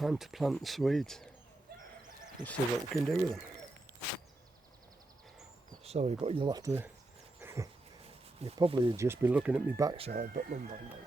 time to plant the Swedes. Let's see what we can do with them. Sorry, but you'll have to, you'll probably just be looking at my backside, but never mind, mate.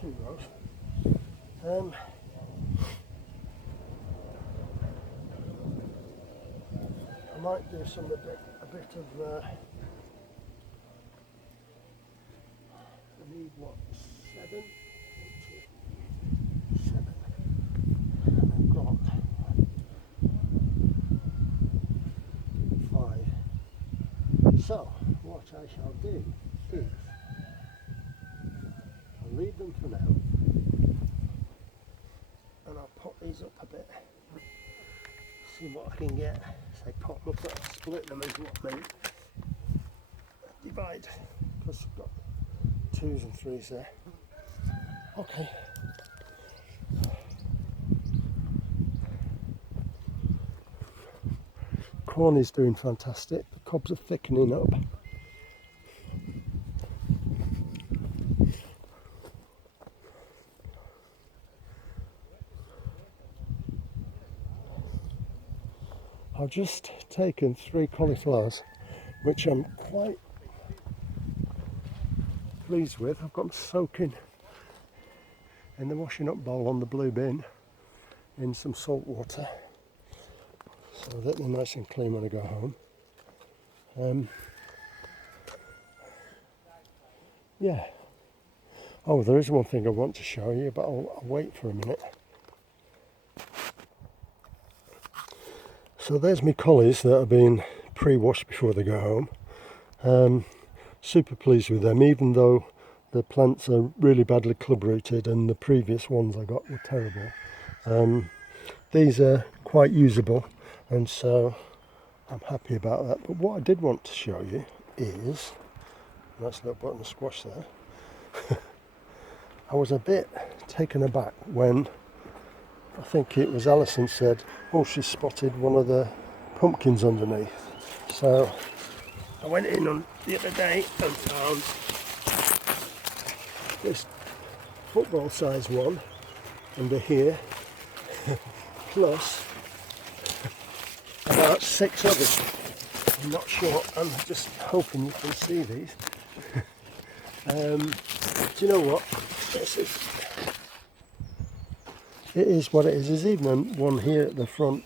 Two rows. I might do a bit of. I need what, 7? 7. I've got 5. So what I shall do is I'll leave them for now, and I'll pop these up a bit, see what I can get. Say pop them up, split them is what I mean. Divide, because I've got 2s and 3s there. Okay. Corn is doing fantastic. The cobs are thickening up. I've just taken 3 cauliflowers, which I'm quite pleased with. I've got them soaking in the washing up bowl on the blue bin in some salt water, so that they're nice and clean when I go home. Yeah. Oh, there is one thing I want to show you, but I'll wait for a minute. So there's my collies that have been pre-washed before they go home. Super pleased with them, even though the plants are really badly club rooted and the previous ones I got were terrible. These are quite usable, and so I'm happy about that. But what I did want to show you is, nice little button of squash there. I was a bit taken aback when I think it was Alison said, oh, she spotted one of the pumpkins underneath. So I went in on the other day and found this football size one under here, plus about 6 others. I'm not sure, I'm just hoping you can see these. Do you know what? It is what it is. There's even one here at the front.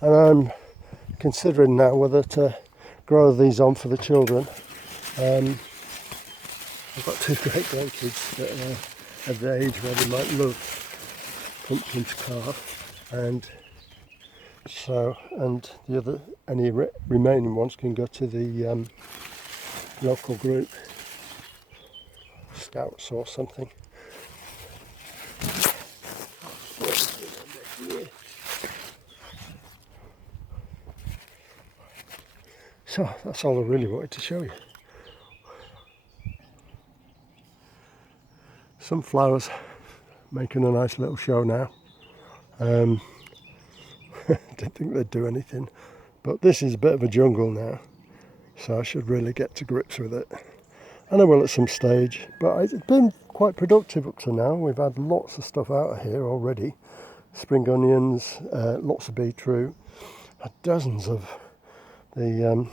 And I'm considering now whether to grow these on for the children. I've got 2 great grandkids that are at the age where they might love pumpkin to carve, and so, and the other, any remaining ones can go to the local group, scouts or something. So that's all I really wanted to show you. Some flowers making a nice little show now. Didn't think they'd do anything, but this is a bit of a jungle now, so I should really get to grips with it. And I will at some stage, but it's been quite productive up to now. We've had lots of stuff out of here already. Spring onions, lots of beetroot, dozens of the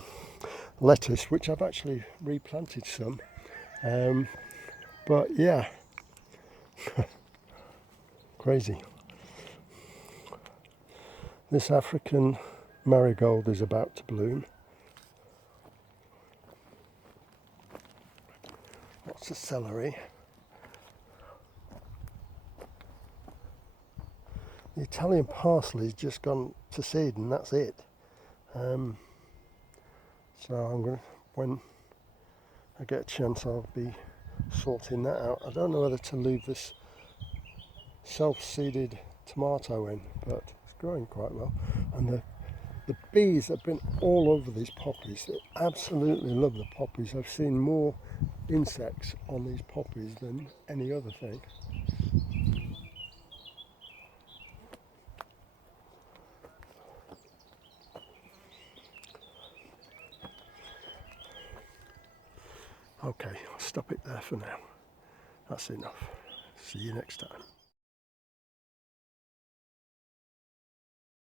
lettuce, which I've actually replanted some. But yeah, crazy. This African marigold is about to bloom. Lots of celery. The Italian parsley's just gone to seed, and that's it. So I'm going to, when I get a chance, I'll be sorting that out. I don't know whether to leave this self-seeded tomato in, but it's growing quite well. And the bees have been all over these poppies. They absolutely love the poppies. I've seen more insects on these poppies than any other thing. Okay, I'll stop it there for now. That's enough. See you next time.